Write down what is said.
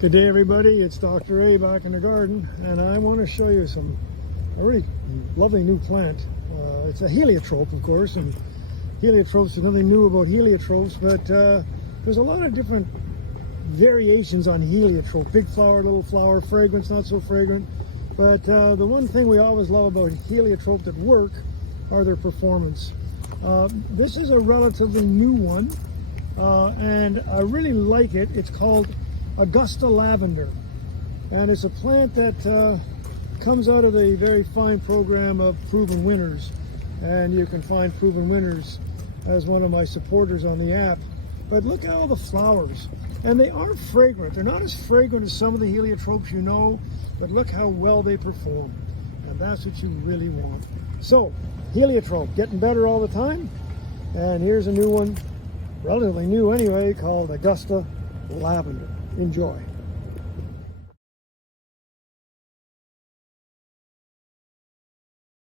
Good day, everybody. It's perDrA back in the garden, and I want to show you a really lovely new plant. It's a heliotrope, of course, and heliotropes, there's nothing new about heliotropes, but there's a lot of different variations on heliotrope. Big flower, little flower, fragrance, not so fragrant. But the one thing we always love about heliotrope that work are their performance. This is a relatively new one, and I really like it. It's called Augusta Lavender, and it's a plant that comes out of a very fine program of proven winners, and you can find proven winners as one of my supporters on the app. But look at all the flowers, and they are fragrant. They're not as fragrant as some of the heliotropes you know, but look how well they perform, and that's what you really want. So heliotrope, getting better all the time, and here's a new one, relatively new anyway, called Augusta Lavender. Enjoy.